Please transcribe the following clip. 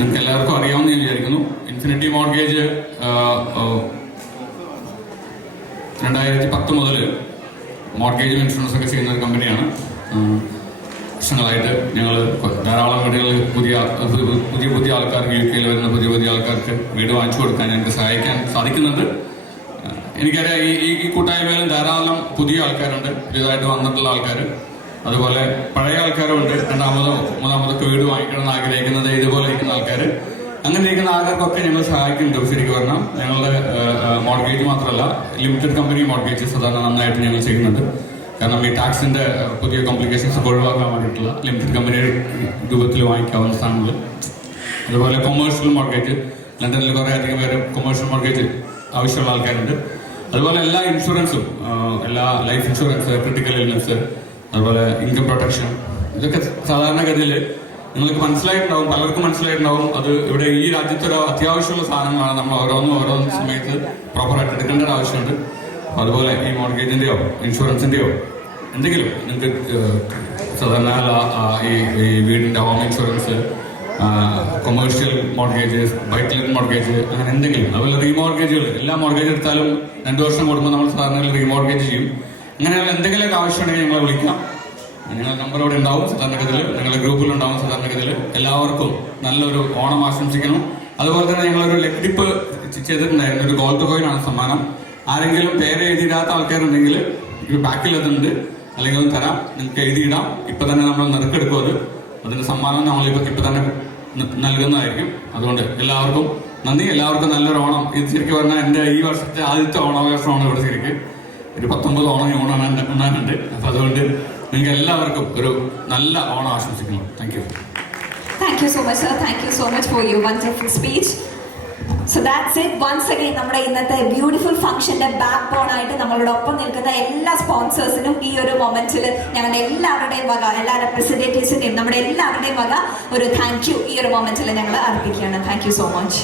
നിങ്ങൾക്ക് എല്ലാവർക്കും അറിയാമെന്ന് ഞാൻ വിചാരിക്കുന്നു. ഇൻഫിനിറ്റി മോർഗേജ് 2010 മുതൽ മോർഗേജും ഇൻഷുറൻസ് ഒക്കെ ചെയ്യുന്ന ഒരു കമ്പനിയാണ്. വർഷങ്ങളായിട്ട് ഞങ്ങൾ ധാരാളം വീടുകളിൽ പുതിയ ആൾക്കാർക്ക്, UK വരുന്ന പുതിയ ആൾക്കാർക്ക് വീട് വാങ്ങിച്ചു കൊടുക്കാൻ ഞങ്ങൾക്ക് സഹായിക്കാൻ സാധിക്കുന്നുണ്ട്. എനിക്കറിയാം ഈ കൂട്ടായ്മയിലും ധാരാളം പുതിയ ആൾക്കാരുണ്ട്, പുതിയതായിട്ട് വന്നിട്ടുള്ള ആൾക്കാർ. അതുപോലെ പഴയ ആൾക്കാരുണ്ട്, രണ്ടാമതോ മൂന്നാമതൊക്കെ വീട് വാങ്ങിക്കണമെന്ന് ആഗ്രഹിക്കുന്നത് ഇതുപോലെ ഇരിക്കുന്ന ആൾക്കാർ. അങ്ങനെ ഇരിക്കുന്ന ആൾക്കാർക്കൊക്കെ ഞങ്ങൾ സഹായിക്കുന്നുണ്ട്. ശരിക്കും പറഞ്ഞാൽ ഞങ്ങളുടെ മോർഗേജ് മാത്രമല്ല, ലിമിറ്റഡ് കമ്പനി മോർഗേജ് സാധാരണ നന്നായിട്ട് ഞങ്ങൾ ചെയ്യുന്നുണ്ട്. കാരണം ഈ ടാക്സിന്റെ പുതിയ കോംപ്ലിക്കേഷൻസ് ഒഴിവാക്കാൻ വേണ്ടിയിട്ടുള്ള ലിമിറ്റഡ് കമ്പനി രൂപത്തിൽ വാങ്ങിക്കാവുന്ന സ്ഥാനങ്ങൾ. അതുപോലെ കൊമേഴ്ഷ്യൽ മോർഗേജ്, ലണ്ടനിൽ കുറേ അധികം പേര് കൊമേഴ്ഷ്യൽ മോർഗേജ് ആവശ്യമുള്ള ആൾക്കാരുണ്ട്. അതുപോലെ എല്ലാ ഇൻഷുറൻസും, എല്ലാ ലൈഫ് ഇൻഷുറൻസ്, ക്രിട്ടിക്കൽ ഇൽനെസ്, അതുപോലെ ഇൻകം പ്രൊട്ടക്ഷൻ, ഇതൊക്കെ സാധാരണഗതിയിൽ നിങ്ങൾക്ക് മനസ്സിലായിട്ടുണ്ടാവും, പലർക്കും മനസ്സിലായിട്ടുണ്ടാവും. അത് ഇവിടെ ഈ രാജ്യത്ത് ഒരു അത്യാവശ്യമുള്ള സാധനങ്ങളാണ്. നമ്മൾ ഓരോ സമയത്ത് പ്രോപ്പറായിട്ട് എടുക്കേണ്ട ഒരു ആവശ്യമുണ്ട്. അതുപോലെ ഈ മോർഗേജിന്റെയോ ഇൻഷുറൻസിന്റെയോ എന്തെങ്കിലും നിങ്ങൾക്ക് സാധാരണ ഈ വീടിന്റെ home insurance, commercial mortgages, bike mortgage, അങ്ങനെ എന്തെങ്കിലും. അതുപോലെ റീമോർഗേജുകൾ, എല്ലാ മോർഗേജ് എടുത്താലും 2 വർഷം കൂടുമ്പോൾ നമ്മൾ സാധാരണ റീമോർഗേജ് ചെയ്യും. അങ്ങനെയുള്ള എന്തെങ്കിലുമൊക്കെ ആവശ്യമുണ്ടെങ്കിൽ ഞങ്ങളെ വിളിക്കാം. നിങ്ങളുടെ നമ്പർ ഇവിടെ ഉണ്ടാവും സാധാരണഗതിയിൽ, നിങ്ങളുടെ ഗ്രൂപ്പിലുണ്ടാവും സാധാരണഗതിയിൽ. എല്ലാവർക്കും നല്ലൊരു ഓണം ആശംസിക്കണം. അതുപോലെ തന്നെ ഞങ്ങളൊരു ലക്കിടിപ്പ് ചെയ്തിട്ടുണ്ടായിരുന്നു. ഒരു ഗോൾഡ് കോയിനാണ് സമ്മാനം. ആരെങ്കിലും പേര് എഴുതിയിടാത്ത ആൾക്കാരുണ്ടെങ്കിൽ ഇത് ബാക്കിൽ അതുണ്ട്, അല്ലെങ്കിൽ അത് തരാം, നിങ്ങൾക്ക് എഴുതിയിടാം. ഇപ്പൊ തന്നെ നമ്മൾ നറുക്കെടുക്കും. അതിന്റെ സമ്മാനം നമ്മളിപ്പോ തന്നെ നൽകുന്നതായിരിക്കും. അതുകൊണ്ട് എല്ലാവർക്കും നന്ദി. എല്ലാവർക്കും നല്ലൊരു ഓണം. ഇത് ശരിക്കും പറഞ്ഞാൽ എൻ്റെ ഈ വർഷത്തെ ആദ്യത്തെ ഓണാഘോഷമാണ് ഇവിടെ. ശരിക്കും ഒരു 19 ഓണം ഉണ്ടാകുന്നുണ്ട്. അപ്പൊ അതുകൊണ്ട് നിങ്ങൾക്ക് എല്ലാവർക്കും ഒരു നല്ല ഓണം ആശംസിക്കുന്നു. Thank you. Thank you so much, sir. Thank you so much for your wonderful speech. So that's it. Once again, നമ്മുടെ ഇന്നത്തെ ബ്യൂട്ടിഫുൾ ഫംഗ്ഷന്റെ ബാക്ക് ബോൺ ആയിട്ട് നമ്മളോടൊപ്പം നിൽക്കുന്ന എല്ലാ സ്പോൺസേഴ്സിനും ഈ ഒരു മൊമെന്റിൽ ഞങ്ങളുടെ എല്ലാവരുടെയും വക, എല്ലാ റെപ്രസെന്റേറ്റീവ്സിന്റെയും, നമ്മുടെ എല്ലാവരുടെയും വക ഒരു താങ്ക് യു ഈ ഒരു മൊമെന്റിൽ ഞങ്ങൾ അർപ്പിക്കുകയാണ്. Thank you so much.